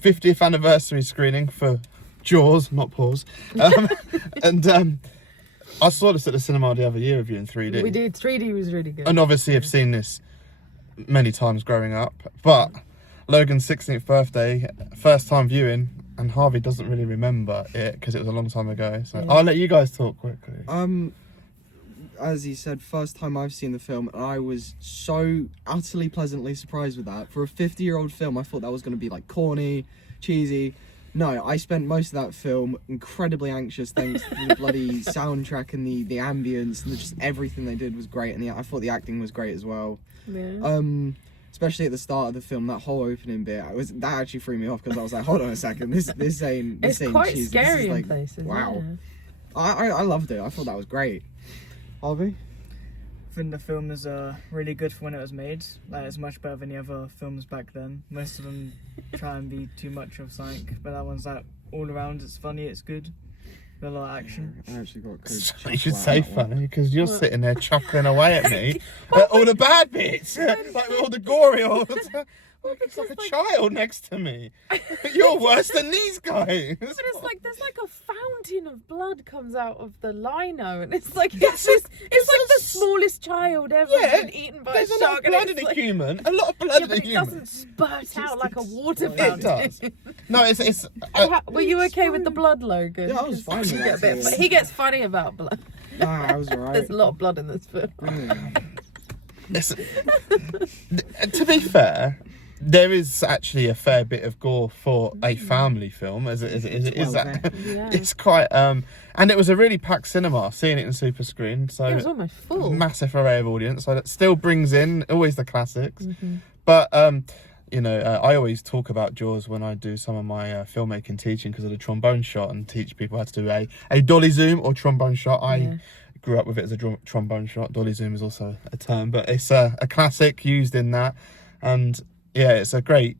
50th anniversary screening for Jaws, not Paws. And I saw this at the cinema the other year with you in 3D. We did. 3D was really good. And obviously I've seen this many times growing up, but Logan's 16th birthday, first time viewing, and Harvey doesn't really remember it because it was a long time ago. So I'll let you guys talk quickly. As he said, first time I've seen the film, and I was so utterly pleasantly surprised with that. For a 50-year-old film, I thought that was going to be like corny, cheesy. No, I spent most of that film incredibly anxious thanks to the bloody soundtrack and the ambience and just everything they did was great. And I thought the acting was great as well. Yeah. Especially at the start of the film, that whole opening bit, that actually threw me off because I was like, hold on a second, this ain't It's quite cheesy. scary This is like, in places. wow. Yeah. I loved it. I thought that was great. Harvey? I think the film is really good for when it was made. Like, it's much better than the other films back then. Most of them try and be too much of something, but that one's like all around. It's funny, it's good, with a lot of action. I actually got good. You should say funny because you're sitting there chuckling away at me at all the bad bits, like all the gory. All the it's like a child next to me. You're worse than these guys. But it's like there's like a fountain of blood comes out of the lino, and it's like it's like the smallest child ever been eaten by a There's a lot shark. of And blood it's in a like, human. A lot of blood in a but it human. doesn't spurt out like a water It fountain. does. No, it's. Were you okay with the blood, Logan? Yeah, I was fine with He get that. he gets funny about blood. Nah, I was alright. There's a lot of blood in this film. To be fair, there is actually a fair bit of gore for a family film, as it is that. Yeah. It's quite and it was a really packed cinema, seeing it in super screen, so It was almost full. massive array of audience, so that still brings in always the classics. Mm-hmm. But I always talk about Jaws when I do some of my filmmaking teaching because of the trombone shot, and teach people how to do a dolly zoom or trombone shot. I grew up with it as a trombone shot. Dolly zoom is also a term, but it's a classic used in that, and yeah, it's a great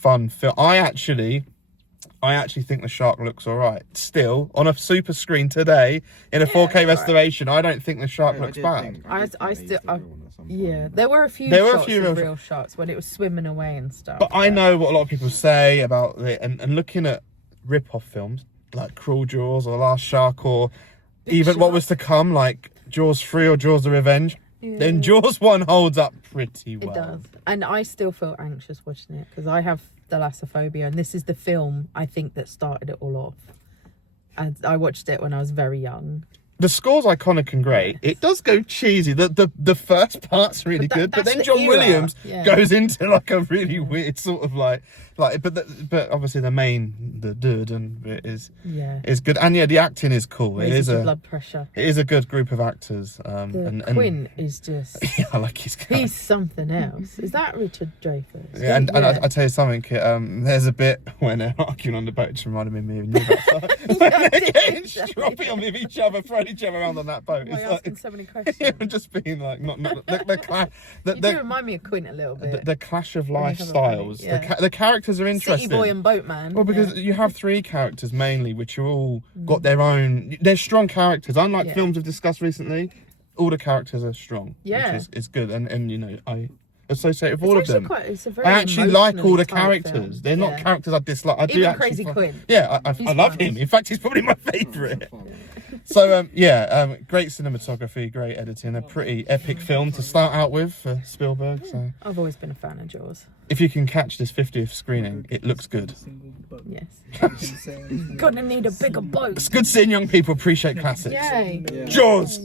fun film. I actually think the shark looks all right. Still, on a super screen today in a 4K restoration, I don't think the shark looks bad. There were a few real shots when it was swimming away and stuff. But I know what a lot of people say about it, and looking at rip-off films like Cruel Jaws or Last Shark, or even what was to come, like Jaws 3 or Jaws the Revenge, then Jaws 1 holds up pretty well. It does. And I still feel anxious watching it because I have thalassophobia, and this is the film I think that started it all off. And I watched it when I was very young. The score's iconic and great. It does go cheesy. The first part's really good, but then John Williams goes into like a really weird sort of like but obviously the dude and bit is good, and the acting is cool. It is blood pressure. It is a good group of actors. Quinn is just I like his guy. he's something else. Is that Richard Dreyfuss? Yeah, and I tell you something. There's a bit when they're arguing on the boat. Just reminded me of you. When they're getting stroppy on with each other, throwing each other around on that boat. Why It's asking like, so many questions? just being like not You do remind me of Quinn a little bit. the clash of When they have a lifestyles. funny- The characters are interesting. City boy and boatman. Well, because you have three characters mainly, which are all got their own. They're strong characters. Unlike films we've discussed recently, all the characters are strong. Yeah. Which is good, and I associate with all of them. It's a very I actually like all the emotionally tight characters. film. They're not characters I dislike. I do Even actually Crazy Quinn. Yeah, I love fun. him. In fact, he's probably my favourite. So great cinematography, great editing, a pretty epic film to start out with for Spielberg. So I've always been a fan of Jaws. if you can catch this 50th screening, it looks good. Yes. Gonna need a bigger boat. It's good seeing young people appreciate classics. Yay. Jaws.